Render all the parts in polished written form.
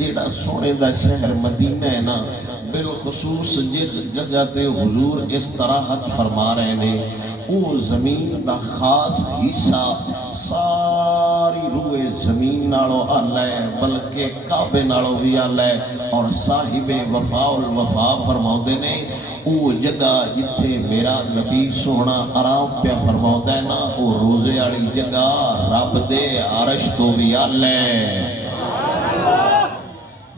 جیڑا سونے دا شہر مدینہ ہے نا، بالخصوص جس جگہ تے حضور استراحت فرما رہے نے، وہ زمین دا خاص حصہ ساری روئے زمین نالو آلہ ہے، بلکہ کعبے نالو بھی آلہ ہے۔ اور صاحب وفا الوفا فرماؤں نے وہ جگہ جتھے میرا نبی سونا آرام پہ فرماؤں ہے نا، وہ روزے والی جگہ رب دے عرش تو بھی آلہ ہے۔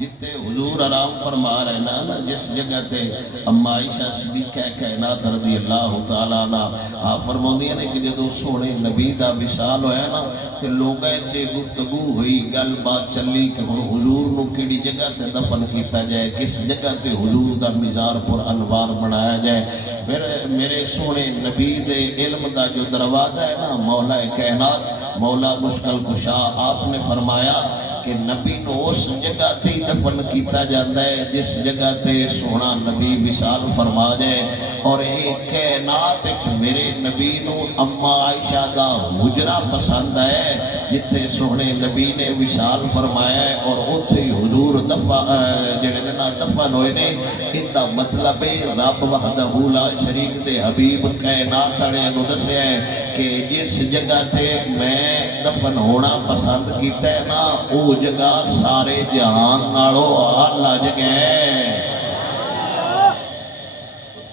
جتے حضور آرام فرما رہے نا، جس جگہ تے اما عائشہ صدیقہ کائنات رضی اللہ تعالیٰ عنہ آپ فرماؤندی نے کہ جدو سونے نبی دا وصال ہویا نا تے لوگیں چے گفتگو ہوئی، گل بات چلی کہ حضور نو کیڑی جگہ تے دفن کیتا جائے، کس جگہ تے حضور دا مزار پر انوار بنایا جائے۔ پھر میرے سونے نبی دے علم دا جو دروازہ ہے نا، مولا کائنات مولا مشکل کشا، آپ نے فرمایا کہ نبی نو اس جگہ سے دفن کیتا جاتا ہے جس جگہ تے سونا نبی وصال فرما جائے۔ اور ایک کائنات میرے نبی نو اما عائشہ دا حجرہ پسند ہے جتے سونے نبی نے وصال فرمایا ہے، اور اتھے حضور دفن ہوئے نے۔ اتنا مطلب ہے رب وحدہ لا شریک دے حبیب کائنات نے انہوں دسے ہے کہ جس جگہ تے میں دفن ہونا پسند کیتا ہے نا، وہ جگہ سارے جہان نالو آلہ جگہ ہے۔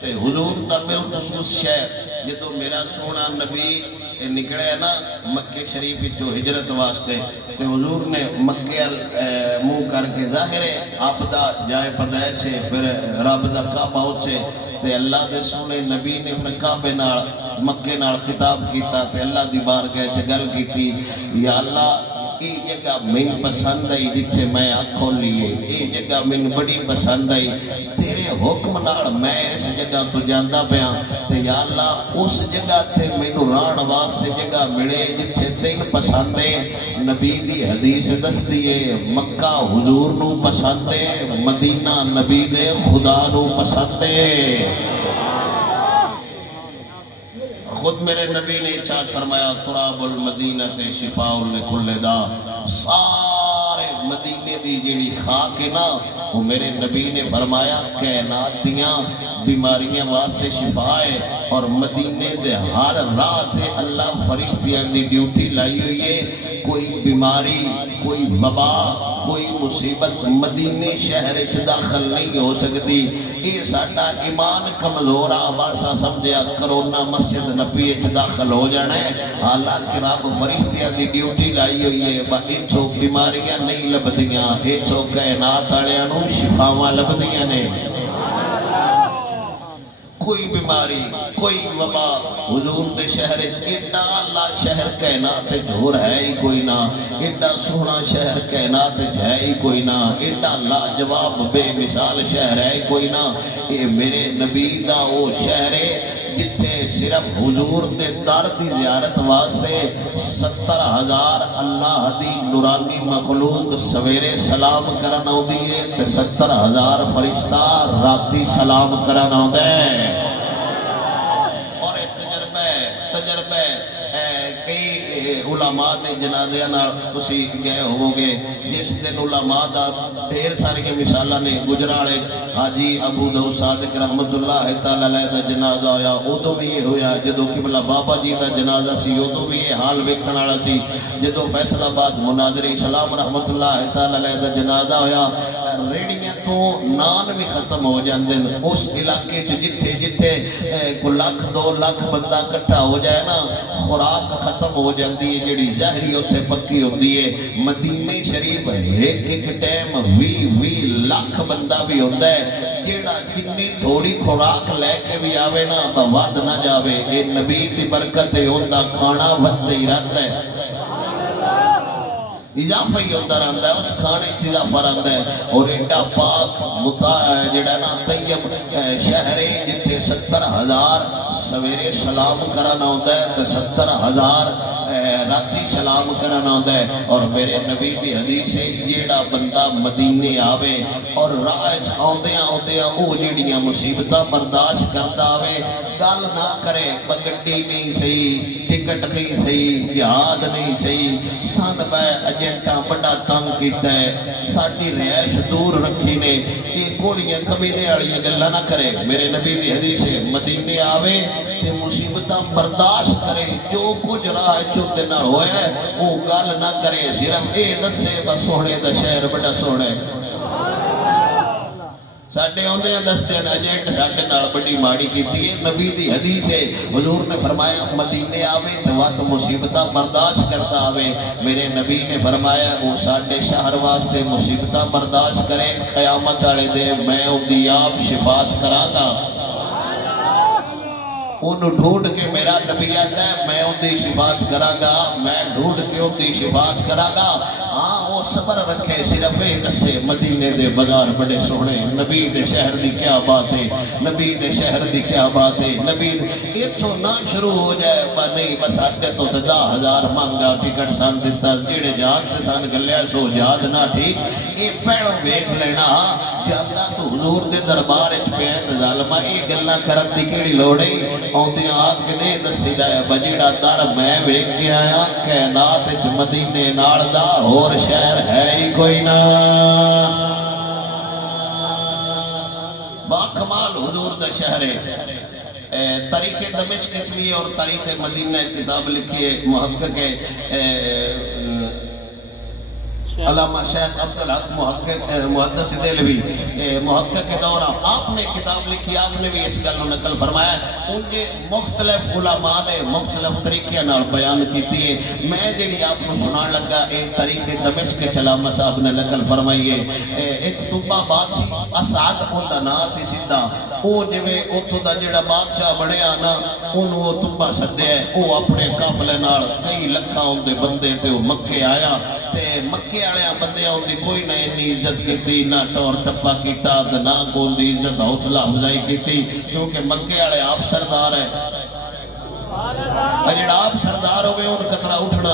تے حضور دا بالخصوص شہر جدو میرا سونا نبی نکلے ہے نا مکہ شریف جو ہجرت واسطے، تے حضور نے مکہ منہ کر کے ظاہر ہے آپ دا جائے پیدائش ہے، پھر رب دا کعبہ اچھے تے اللہ دے سونے نبی نے پھر کعبے نال مکے نال خطاب کیتا تے اللہ دی بارگاہ چ گل کیتی، یا اللہ یہ جگہ میں پسند آئی جتھے میں آنکھوں لیے، یہ جگہ میں بڑی پسند آئی، تیرے حکم نال میں اس جگہ تو جاندہ پیاں تے یا اللہ اس جگہ تے میں ران واسے جگہ ملے جتھے تین پسند ہے۔ نبی دی حدیث دستی ہے مکہ حضور نو پسند ہے، مدینہ نبی دے خدا نو پسند ہے۔ خود میرے نبی نے ارشاد فرمایا تراب المدینہ شفاء لکل دا، سارے مدینے دی جیڑی خاک ہے نا، وہ میرے نبی نے فرمایا کائنات دیاں بیماریاں واسے شفا ہے۔ اور مدینے دے ہر رات سے اللہ فرشتیاں دی ڈیوٹی لائی ہوئی ہے، کوئی بیماری کوئی وبا کوئی مصیبت مدینے شہر اچھ داخل نہیں ہو سکتی۔ یہ ساڑھا ایمان کمزور آباسا سمجھیا کرونا مسجد نبی اچھ داخل ہو جانا ہے، حالانکہ رب فرشتیاں دی ڈیوٹی لائی ہوئی ہے، با اچھو بیماریاں نہیں لبدیاں، اچھو کائنات آلیاں نو شفاواں لبدیاں نے۔ کوئی بیماری کوئی وبا حضور دے شہر ایڈا اللہ شہر کائنات جھور ہے ہی کوئی نہ، ایڈا سونا شہر کائنات ہے ہی کوئی نہ، ایڈا لاجواب بے مثال شہر ہے ہی کوئی نہ۔ یہ میرے نبی دا وہ شہر ہے جتھے صرف حضور دے در دی زیارت واسطے 70,000 اللہ دی نورانی مخلوق سویرے سلام کرنا ہو دیئے تے 70,000 فرشتہ راتی سلام کرنا ہو دے۔ اور ایک تجربہ کئی علماء دے جنازے تسی گئے ہو گے، جس دن علماء دا ڈھیر ساری مثالہ نے گجرالے حاجی ابو دو صادق رحمت اللہ تعالیٰ دا جنازہ ہویا، ادو بھی یہ ہویا جدو قبلہ بابا جی دا جنازہ سی، ادو بھی یہ حال ویکھن والا سی، جدو فیصل آباد مناظر اسلام رحمت اللہ تعالیٰ دا جنازہ ہویا، ریڑیاں تو نان بھی ختم ہو جاندے اس علاقے جتھے جتھے کو لاکھ 2 لاکھ بندہ کٹھا ہو جائے نا، خوراک ختم ہو جاندی ہے جڑی ظاہری اتھے پکی ہوندی ہے۔ مدینہ شریف ایک ٹائم 20 لاکھ بندہ بھی ہوندہ ہے، جیڑا جتنی تھوڑی خوراک لے کے بھی آوے نا بواد نہ جاوے، اے نبی دی برکت ہے ہوندہ کھانا ود ہی رہتا ہے، اضافہ ہی ہوتا رہتا ہے، اس کھانے چیز اضافہ رہتا ہے۔ اور ایڈا پاک جڑا نا طیب شہرے جتے 70,000 سویرے سلام کرانا ہوتا ہے تو 70,000 راتی سلام کرن آندا ہے اور میرے نبی دی حدیث ہے جیڑا بندہ مدینے آوے اور راہ آندیاں آندیاں او جڑیاں مصیبتاں برداشت کردا آوے گل نہ کرے گڈی نہیں صحیح ٹکٹ نہیں صحیح جہاز نہیں صحیح سن پہ ایجنٹاں بڑا تنگ کیتا ہے ساڈی رہائش دور رکھی نے یہ گھوڑیاں کمینے والی گلاں نہ کرے میرے نبی دی حدیث ہے مدینے آوے تے مصیبتاں برداشت کرے جو کچھ راہ چوتے نہ ہوئے وہ گل نہ کرے صرف اے دسے بس سونے دا شہر بڑا سونا ہے ساڈے ہوندے دستے ہیں ایجنٹ ساڈے نال بڑی ماڑی کیتی ہے نبی دی حدیث ہے حضور نے فرمایا مدینے آوے تے وقت مصیبتاں برداشت کرتا آوے میرے نبی نے فرمایا وہ ساڈے شہر واسطے مصیبتاں برداشت کرے قیامت والے دے میں اودی آپ شفاعت کراں گا انہوں ڈھونڈ کے میرا نبی آتا ہے میں ان دی شفاعت کرا گا میں ڈھونڈ کے ان دی شفاعت کرا گا ہاں وہ صبر رکھے صرف اے دسے مدینے دے بازار بڑے سونے نبی دے شہر دی کیا بات ہے نبی دے شہر دی کیا بات ہے نبی ایتھوں نہ شروع ہو جائے پر نہیں بس اٹھے تو 10,000 مانگا ٹکٹ سان دیتا جڑے جہاد تے سان گلیا سو جہاد نہ ٹھیک اے پہلو ویکھ لینا جاتا تو حضور دے دربار وچ پیا تے ظالما اے گلاں کرن دی کیڑی لوڑ ہے آندیاں آگ نے دسی دا ہے بجیڑا در میں ویکھ کے آیا کائنات وچ مدینے نال دا اور شہر ہے ہی کوئی نہ با کمال حضور دا شہر ہے تاریخ دمشق بھی اور تاریخ مدینہ کتاب لکھی ہے محقق علامہ شیخ عبدالحق محدث دہلوی محقق دورہ آپ نے کتاب لکھی آپ نے بھی اس گل نقل فرمایا ان کے مختلف علماء نے مختلف طریقے نال بیان کیتی ہے میں جڑی آپ کو سنان لگا ایک تاریخ دمشق کے علامہ صاحب نے نقل فرمائی ہے ایک طبہ بادشاہ اسعد ہوندا نا سی سیدھا وہ جویں اتھوں دا جڑا بادشاہ بنیا نا انہوں وہ طبہ سدیا ہے وہ اپنے قافلے نال کئی لکھاں اندے بندے تے وہ مکے آیا تے مکے والے بندے ہوندی کوئی نہ انی عزت کیتی نہ ٹور ٹپا کیتا نہ کوئی دی عزت حوصلہ افزائی کیتی کیونکہ مکے والے آپ سردار ہیں جڑا آپ سردار ہوئے ان قطرہ اٹھنا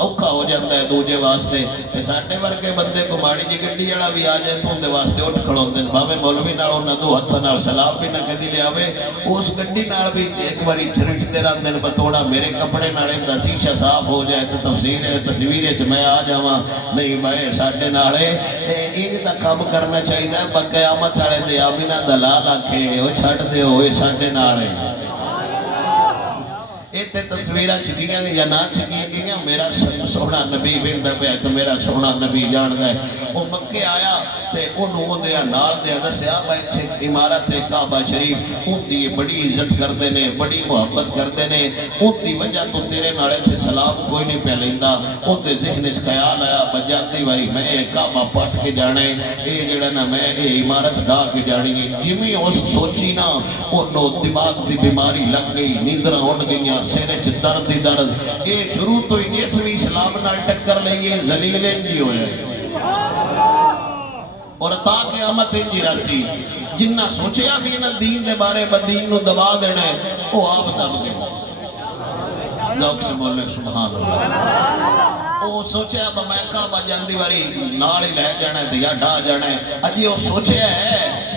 اوکھا ہو جاتا ہے دوجے واسطے تے ساڈے ورگے بندے کو ماڑی جی گڈی والا بھی آ جائے تو اندے واسطے اٹھ کھڑوندے بھاویں مولوی نال انہاں دو ہتھاں نال سلام بھی نہ کدی لیاوے اس گڈی نال بھی ایک باری چھرٹتے رہندے نے بتوڑا میرے کپڑے نال دا شیشہ صاف ہو جائے تے تفسیر ہے تصویر وچ میں آ جاواں نہیں بھائی ساڈے نال ان دا کام کرنا چاہیے پر قیامت والے دے آمینہ دلال آکھے او چھڈ دیو اوے ساڈے نال ایتے تصویرہ چکیاں یا نہ چکیاں گئیاں میرا سونا نبی بیندر پہ تو میرا سونا نبی جان گئے وہ مکے آیا تے انہوں دیا نال دیا دسیا بیٹھے عمارت کعبہ شریف ان دی بڑی عزت کردے نے بڑی محبت کردے نے ان دی وجہ تو تیرے نالے تھے سلام کوئی نہیں پہ لیندہ ان دے ذہن خیال آیا بجاتی واری میں کعبہ پٹ کے جانے اے جڑا نا میں اے عمارت ڈا کے جانی جمی اس سوچی نا انہوں دماغ دی بیماری لگ گئی نیندرہ اٹھ گئیاں سینے چھ درد دی درد اے شروع تو ہی جیسوی اسلام نال ٹکر لئیے ذلیل انجی ہوئے اور تاکہ قیامت انجی رسی جنہ سوچیا بھی نا دین دے بارے بدین نو دبا دینے وہ آپ دب گئے ذوق سے بولے سبحان اللہ وہ سوچیا با میں کعبہ جاندی واری نالی لے جانے دیا ڈا جانے اجی وہ سوچیا ہے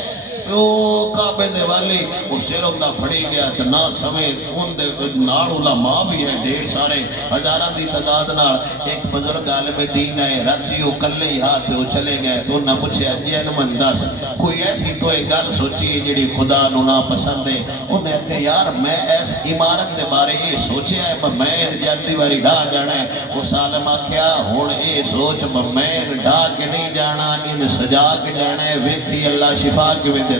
وہ کعبے دے والی وہ سیروں دا پھڑی گیا تو نہ سمیت ان دے نال علماء بھی ہیں ڈھیر سارے ہزارہ دی تعداد نال ایک بزرگ عالم دین ہے راتی وہ کلے ہی ہاتھ وہ چلے گئے تو نہ پوچھے جین من دس کوئی ایسی تو ایک گل سوچی جڑی خدا نو نا پسند ہے انہیں کہا یار میں ایس عمارت دے بارے یہ سوچیا ہے میں جاتی واری ڈھا جانا ہے وہ سالم آکھیا ہون اے سوچ میں ڈھا کے نہیں جانا ان سجا کے جانا ہے ویکھی اللہ شفا کے میں دے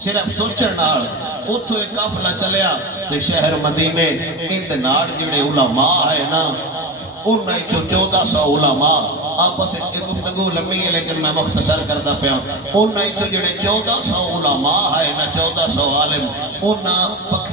صرف سوچن نال اتھو ایک قافلہ چلیا تے شہر مدینے اند ناڑ جڑے علماء ہے نا انہیں 1400 علماء آپس ایک گفتگو لمبی ہے لیکن میں مختصر کرتا پیا انہیں جڑے 1400 علماء ہے نا 1400 عالم انہیں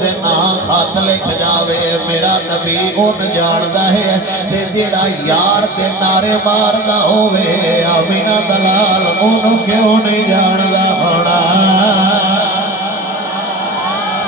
دے نام خط لکھ جاوے میرا نبی اون جاندا ہے تے جیڑا یار دے نعرے ماردا ہووے آمینہ دلال اونوں کیوں نہیں جاندا ہونا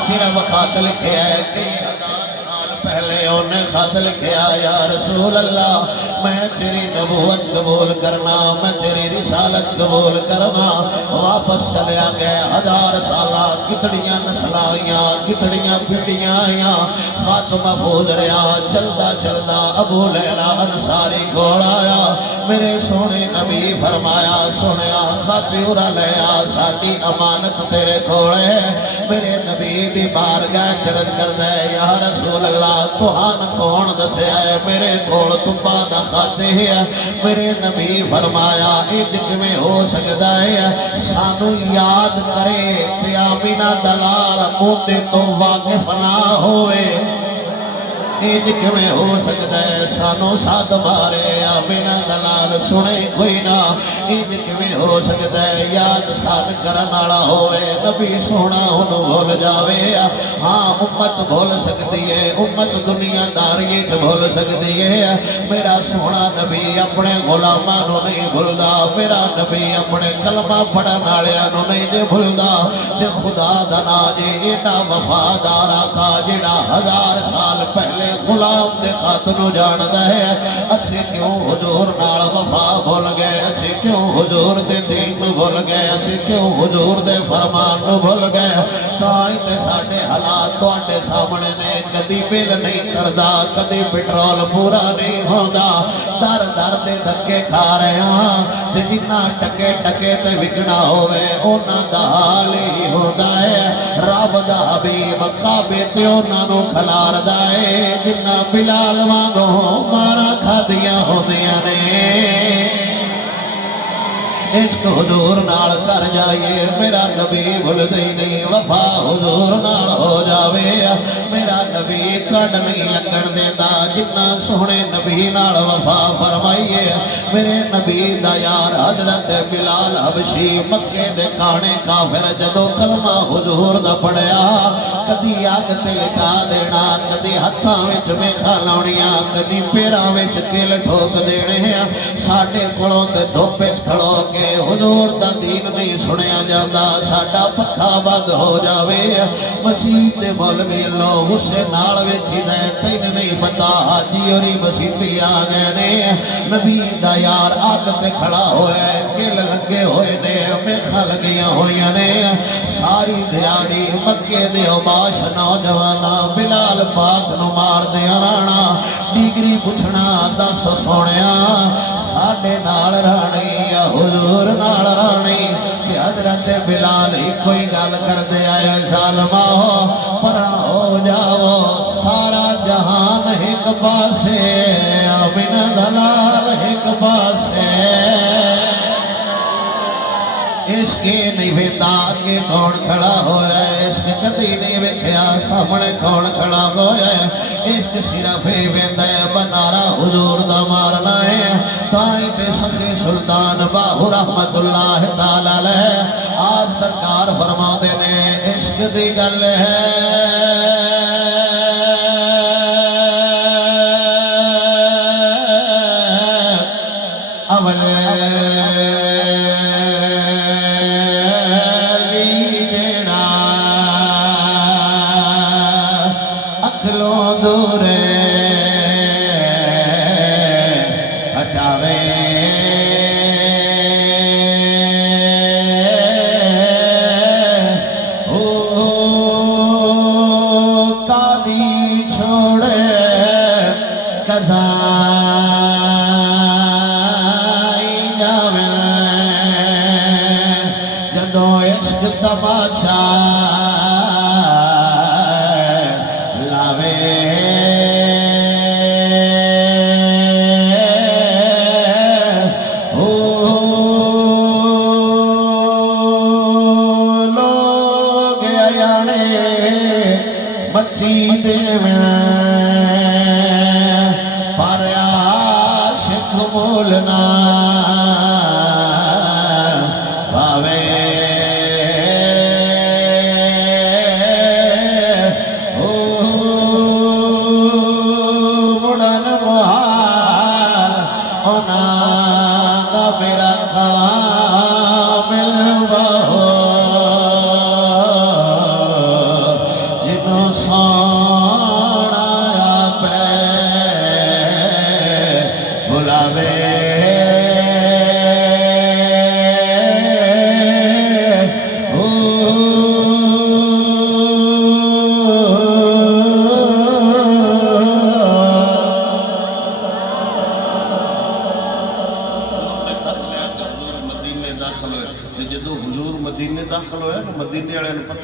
صرف خط لکھیا ہے کئی ہزار سال پہلے انہیں خط لکھیا یا رسول اللہ میں تیری نبوت قبول کرنا میں تیری رسالت قبول کرنا واپس چلیا گئے ہزار سالہ کتڑیاں نسلائیاں کتڑیاں پیڑیاں آیاں خط محفوظ رہا چلدا چلدا ابو لیلہ انصاری کھول آیا میرے سونے نبی فرمایا سنیا خط ارا لیا ساڑی امانت تیرے کھولے میرے نبی دی بارگاہ چرد کر دے یا رسول اللہ توہان کون دسے آئے میرے کھول تمبا دا خط ہے میرے نبی فرمایا انج میں ہو سکتا ہے سانو یاد کرے تے آمینہ دلال موتے تو واقف نہ ہوئے انج میں ہو سکتا ہے سانو ساتھ مارے آمینہ دلال سنے کوئی نہ انج میں ہو سکتا ہے یاد ساتھ کرنالا ہوئے نبی سونا انہوں بھول جاوے ہاں امت بھول سکتی ہے امت دنیا داریت بھول سکتی ہے میرا سونا نبی اپنے غلامانوں نہیں بھولدا میرا نبی اپنے کلمہ پڑھنالیانوں نہیں جے بھولدا جے خدا دنا جے ایڈا وفادار آقا جڑا ہزار سال پہلے غلام دے خط نو جاندا ہے اسے کیوں حضور نال وفا بھول گئے اسے کیوں حضور دے دین نو بھول گئے اسے کیوں حضور دے فرمان نو بھول گئے تائی تے ساڑھے حالات توڑے سامنے نے کدی بل نہیں کردا کدی پٹرول پورا نہیں ہوندا در در دے دھکے کھا رہے ہاں تے جنہ ٹکے ٹکے تے وکنا ہوئے اونا دا حال ہی ہوندا ہے رب دا حبیب کعبے تے اونا نو کھلار دائے جنہ بلال مانگو مارا کھا دیا ہو دیا نے عشق حضور نال کر جائیے میرا نبی بھول دی نہیں وفا حضور نال ہو جاوے میرا نبی کڑ نہیں لگن دیتا جنہ سونے نبی نال وفا فرمائیے میرے نبی دا یار حضرت بلال حبشی مکے دے کانے کافر جدو کلمہ حضور دا پڑیا کدی آگ تے لٹا دینا کدی ہتھاں وچ میخا لاؤنیاں کدی پیراں وچ کل ٹھوک دینے ساڑھے کھڑوں تے دھوپچ کھڑو کے حضور دا دین نہیں سنیا جاندہ ساڑھا پکھا بند ہو جاوے مسیح دے مولوی لوگ اسے نال ویچی دے تین نہیں پتا حاجی اوری مسیحی آگئے نے نبی دا یار آگ تے کھڑا ہوئے کل لگے ہوئے نے میخا لگیاں ہوئے نے ساری دیاڑی مکے دے عباش نوجوانا بلال پاک نو مار دے رانا ڈیگری پچھنا دس سونیا ساڑھے نال رانی یا حضور نال رانی کہ حضرت بلال ہی کوئی گل کر دے آئے ظالمہ ہو پرا ہو جاؤ سارا جہان ایک پاسے آمینہ دلال ایک پاسے اس کے نہیں ویتا کہ کون کھڑا ہویا ہے اس کے کدی نہیں ویکھیا سامنے کون کھڑا ہویا ہے اس کے صرف ہی ویندہ ہے بنارا حضور دا مارنا ہے تائی تے سخی سلطان باہو رحمت اللہ تعالیٰ لے آپ سرکار فرما دینے عشق دی گل ہے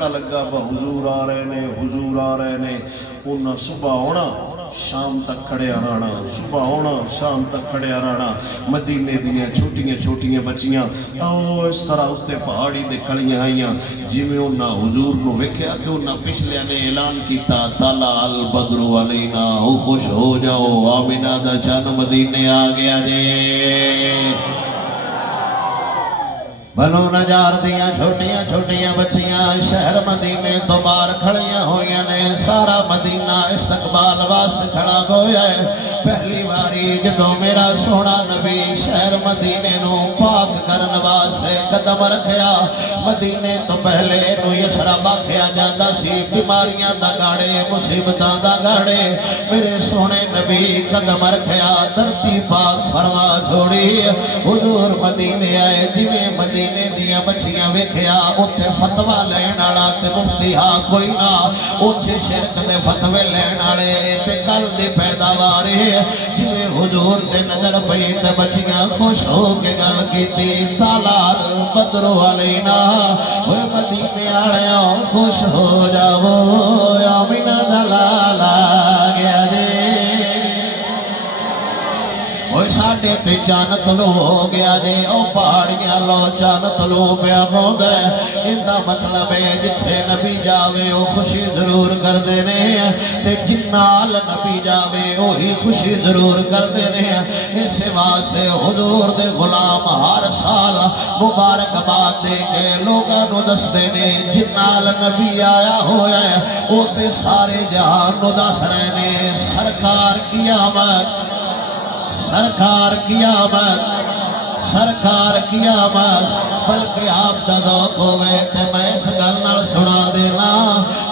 پتہ لگا با حضور آ رہے نے حضور آ رہے نے انہاں صبح ہونا شام تک کھڑے رہنا صبح ہونا شام تک کھڑے رہنا مدینے دیاں چھوٹیاں چھوٹیاں بچیاں او اس طرح اتے پہاڑی دے کھڑیاں آئیاں جی میں انہاں حضور نو ویکھیا تے انہاں پچھلے نے اعلان کیتا طلع البدر علینا او خوش ہو جاؤ آمینہ دا چن مدینے آ گیا جی بنو نجار دیاں چھوٹیاں چھوٹیاں بچیاں شہر مدینے تو باہر کھڑیاں ہوئیاں نے سارا مدینہ استقبال واسطے کھڑا ہویا ہے پہلی باری جدو میرا سونا نبی شہر مدینے نو پاک کرن واسطے قدم رکھیا مدینے تو پہلے نو یسرب آکھیا جاندا سی بیماریاں دا گاڑے مصیبتاں دا گاڑے میرے سونے نبی قدم رکھیا دھرتی پاک فرما چھوڑی حضور مدینے آئے جویں مدینے دیاں بچیاں ویکھیا اوتھے فتوی لین والا تے مفتی ہاں کوئی نہ اوتھے شرک دے فتوی لین والے تے کل دی پیداوار جویں حضور تے نظر پئی تے بچیاں خوش ہو کے گل کیتی طلع البدر علینا اوے مدینے والےاں خوش ہو جاؤ آمینہ دا لالا گیا جی اوہ ساڑھے تے جانت لو ہو گیا جے او پہاڑیاں لو جانت لو پیا ہو دے اندہ مطلب ہے جتھے نبی جاوے او خوشی ضرور کر دینے تے جنال نبی جاوے او ہی خوشی ضرور کر دینے اس واسطے حضور دے غلام ہر سال مبارک بات دے کے لوگاں نو دس دینے جنال نبی آیا ہویا ہے او تے سارے جہان نو دس رہنے سرکار کی آمد سرکار کی آمد بلکہ آپ دا ذوق ہوئے تے میں اس گل نال سنا دینا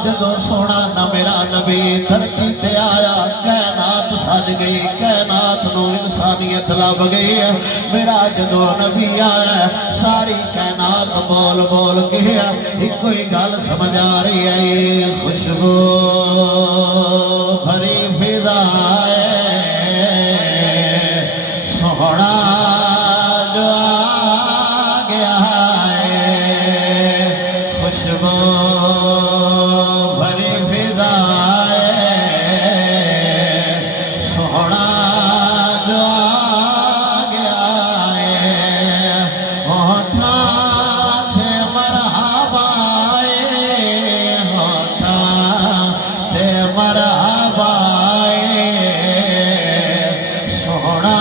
جدو سونا نہ میرا نبی دھرتی تے آیا کائنات سج گئی کائنات نو انسانیت لب گئی میرا جدو نبی آیا ساری کائنات بول بول کے ایک کوئی گل سمجھ آ رہی ہے خوشبو بھری فضا سونا جو آ گیا ہے خوشبو بھری فضا سونا جو آ گیا ہے ہوٹھاں تھے مرحبا ہوٹھاں تھے مرحبا سونا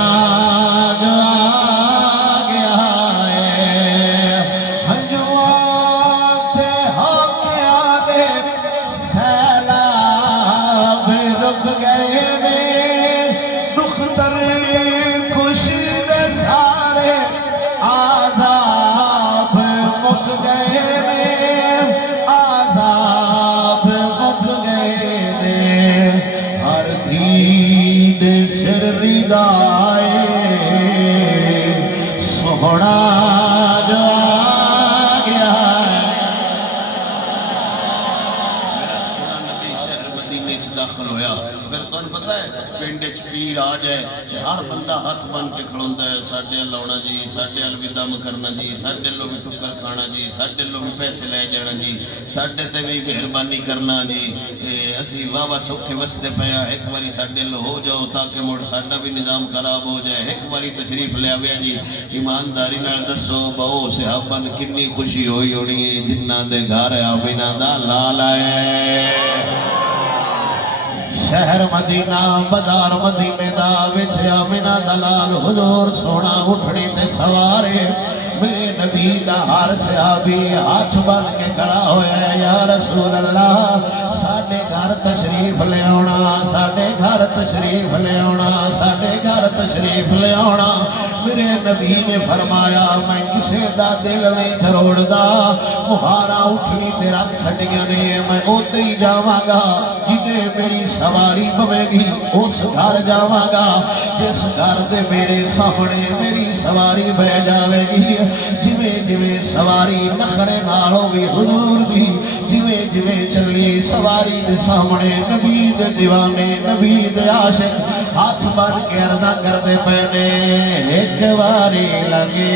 سونا جو آ گیا ہے میرا سونا نبی شہر مدینے چ داخل ہویا پھر تمہیں پتہ ہے پنڈ چ پیر آ جائے کہ ہر بندہ ہاتھ بن کے کھڑوندا ہے ساڈے ال آਉਣਾ جی ساڈے ال بھی دم کرنا جی ساڈے لو بھی ٹکر کھانا جی ساڈے لو بھی پیسے لے جانا جی ساڈے تے بھی مہربانی کرنا جی اسی واہ واہ سوکھے وستے پیا ایک باری ساڈے لو ہو جاؤ تاکہ مڑ ساڈا بھی نظام خراب ہو جائے ایک باری تشریف لے آویا جی ایمانداری نال دسو بہو صحابہ نے کتنی خوشی ہوئی ہونی ہے جنہاں دے گھر آمینہ دا لال آئے شہر مدینہ بازار مدینے دا وچ آمینہ دلال حضور سونا اٹھڑی تے سوارے میرے نبی دا ہر صحابی ہاتھ بن کے کھڑا ہویا ہے یا رسول اللہ ساڈے گھر تشریف لے آونا ساڈے گھر تشریف لے آونا ساڈے گھر تشریف لے آونا میرے نبی نے فرمایا میں کسے دا دل نہیں تھروڑدا مہارا اٹھنی تے رکھ چھڈیاں نے میں اوتے ہی جاواں گا جدے میری سواری بوے گی اس گھر جاواں گا جس گھر دے میرے سامنے میری سواری بہ جاوے گی جویں جویں سواری نخرے نالوں بھی حضور دی جویں جویں چلی سواری دے سامنے نبی دے دیوانے نبی دے عاشق ہاتھ بن کے عرضاں کردے پینے ایک باری لگے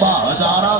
1000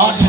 8